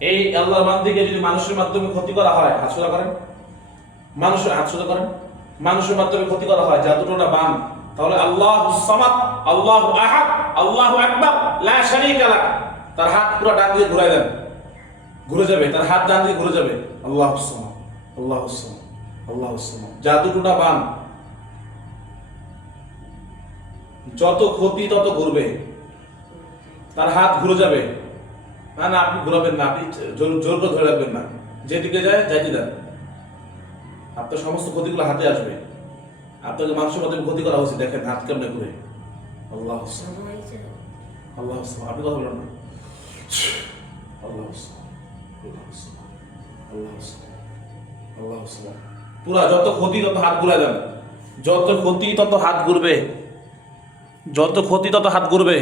এই আল্লাহর বান্দিকে যদি মানুষের মাধ্যমে ক্ষতি করা হয়, হাত সোজা করেন। মানুষের হাত সোজা করেন। মানুষের মাধ্যমে ক্ষতি করা হয়, যা দুটো না বান তাহলে আল্লাহ আল্লাহ আহাদ, আল্লাহ আকবার তার হাত পুরো ডান দিয়ে ঘুরাই দেন। ঘুরে যাবে, তার হাত ডান দিয়ে ঘুরে যাবে। আল্লাহ আল্লাহ আল্লাহ যা দুটো না বান যত ক্ষতি তত ঘুরবে। তার হাত ঘুরে যাবে। না না, আপনি ঘুরাবেন না, আপনি জোর জোর করে ধরে রাখবেন না। যেদিকে যায় যাইতে দেন আপনার সমস্ত ক্ষতিগুলো হাতে আসবে। আপনাকে মানুষের মাধ্যমে ক্ষতি করা হচ্ছে দেখেন হাত কেমনে ঘুরে। আল্লাহ আল্লাহ আপনি কথা বলেন না। আল্লাহ আল্লাহ আল্লাহ পুরা যত ক্ষতি, তত হাত ঘুরে দেন। যত ক্ষতি, তত হাত ঘুরবে। যত ক্ষতি, তত হাত ঘুরবে।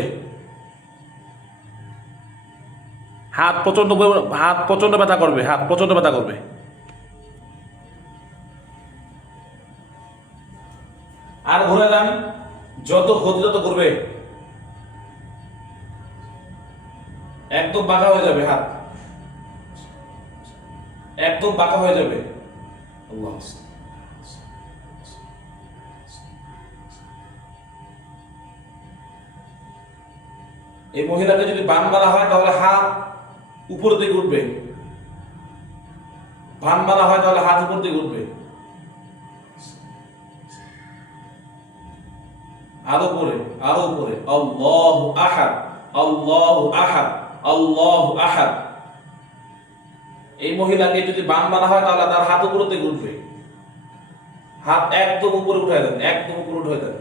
হাত প্রচণ্ড হাত প্রচণ্ড ব্যথা করবে, হাত প্রচণ্ড ব্যথা করবে। আর ঘুরে যান, যত ক্ষতি তত করবে একদম বাঁকা হয়ে যাবে হাত। একদম বাঁকা হয়ে যাবে। এই মহিলাকে যদি বান মারা হয়, তাহলে হাত উপরের দিকে উঠবে। বান মারা হয় তাহলে হাত উপর দিকে উঠবে। আরও পরে আরও পরে আল্লাহ আহাদ আল্লাহ আহাদ আল্লাহ আহাদ। এই মহিলাকে যদি বান মারা হয় তাহলে তার হাত উপরের দিকে উঠবে। হাত একদম উপরে উঠে দেন, একদম উপরে উঠে দেন।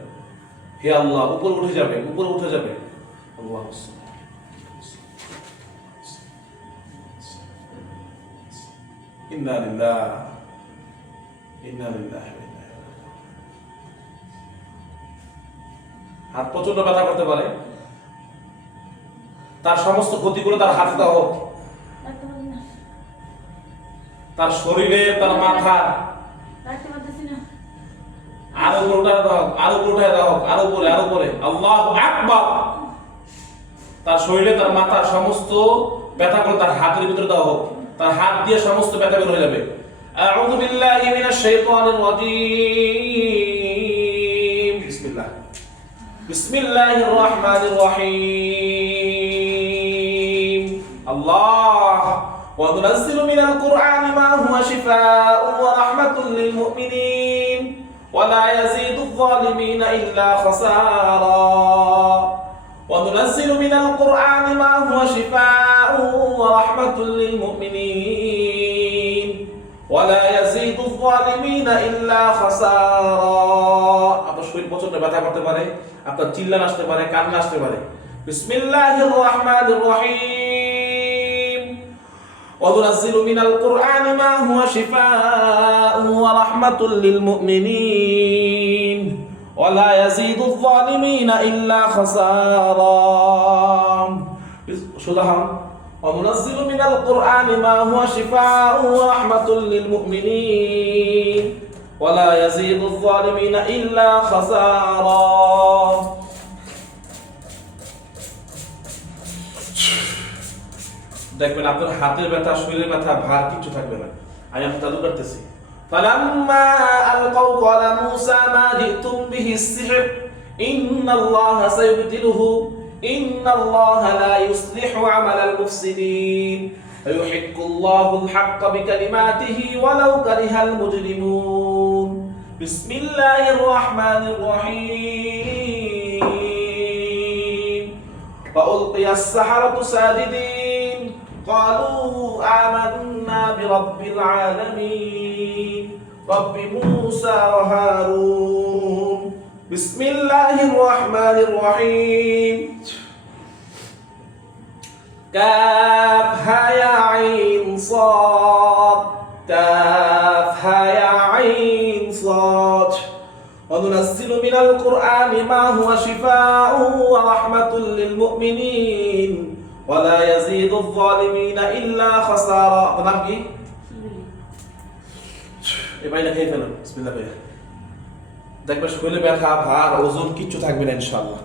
হে আল্লাহ, উপরে উঠে যাবে, উপরে উঠে যাবে। আল্লাহ ইন্না লিল্লাহ ইন্না লিল্লাহ হাত প্রচণ্ড ব্যথা করতে পারে। তার সমস্ত ক্ষতিগুলো তার হোক তার শরীরে, তার মাথা। আরও উপরে হোক আরও উপরে দেওয়া হোক আরও উপরে আরও উপরে। আল্লাহ আকবার। তার শরীরে, তার মাথা সমস্ত ব্যথাগুলো তার হাতের ভিতরে দেওয়া হোক তার হাত দিয়ে সমস্ত ব্যথা বের হয়ে যাবে আউযু বিল্লাহি মিনাশ শাইতানির রাজীম বিসমিল্লাহ বিসমিল্লাহির রহমানির রহিম আল্লাহ وننزل من القرآن ما هو شفاء ورحمة للمؤمنين ولا يزيد الظالمين إلا خسارا আপনার শরীর প্রচন্ড ব্যথা করতে পারে আপনার চিল্লান আসতে পারে কান্না আসতে পারে বিসমিল্লাহির রহমানির রহিম وننزل من القرآن ما هو شفاء ورحمة للمؤمنين ولا يزيد الظالمين إلا خسارا شدهم وننزل من القرآن ما هو شفاء ورحمة للمؤمنين ولا يزيد الظالمين إلا خسارا দেখবেন আপনার হাতের ব্যথা শরীরের ব্যথা ভার কিছু থাকবে না আমি আপনার জাদু করতেছি فلما ألقوا قال موسى ما جئتم به السحر إن الله سيبدله إن الله لا يصلح عمل المفسدين ويحق الله الحق بكلماته ولو كره المجرمون بسم الله الرحمن الرحيم. فألقي السحرة ساجدين. قالوا آمنا برب العالمين. رب موسى وهارون. بسم الله الرحمن الرحيم. كافها يا عين صاد وننزل من القرآن ما هو شفاء ورحمة للمؤمنين ولا يزيد الظالمين إلا خسارا تمام কি এবার এটা খেয়ে ফেলুন বিসমিল্লাহ ভাইয়া দেখবে শরীরে ব্যথা ভার ওজন কিচ্ছু থাকবে না ইনশাআল্লাহ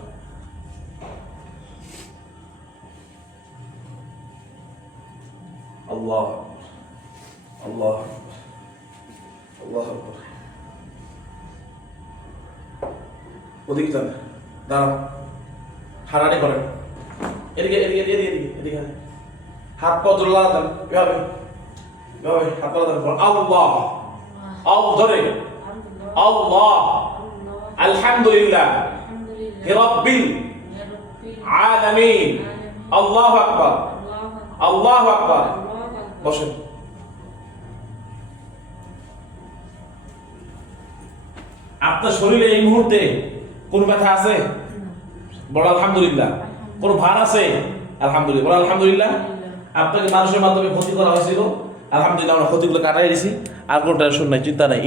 আল্লাহ আল্লাহ আল্লাহ ওদিকে যান দাঁড়ান হারানি করেন এদিকে এদিকে এদিকে এদিকে এদিকে। হাত পা দেন। এভাবে এভাবে হাত পা দেন। আল্লাহ। আল ধরে। আল্লাহ। আলহামদুলিল্লাহ। রব্বিল আলামিন। আল্লাহু আকবার। আল্লাহু আকবার। বসেন। আপনার শরীরে এই মুহূর্তে কোন ব্যথা আছে? বড় আলহামদুলিল্লাহ। কোন ভার আছে? আলহামদুলিল্লাহ। বড় আলহামদুলিল্লাহ। আপনাকে মানুষের মাধ্যমে ক্ষতি করা হয়েছিল। আলহামদুলিল্লাহ আমরা ক্ষতিগুলো কাটাই দিছি। আর কোনটা শুন নাই চিন্তা নাই।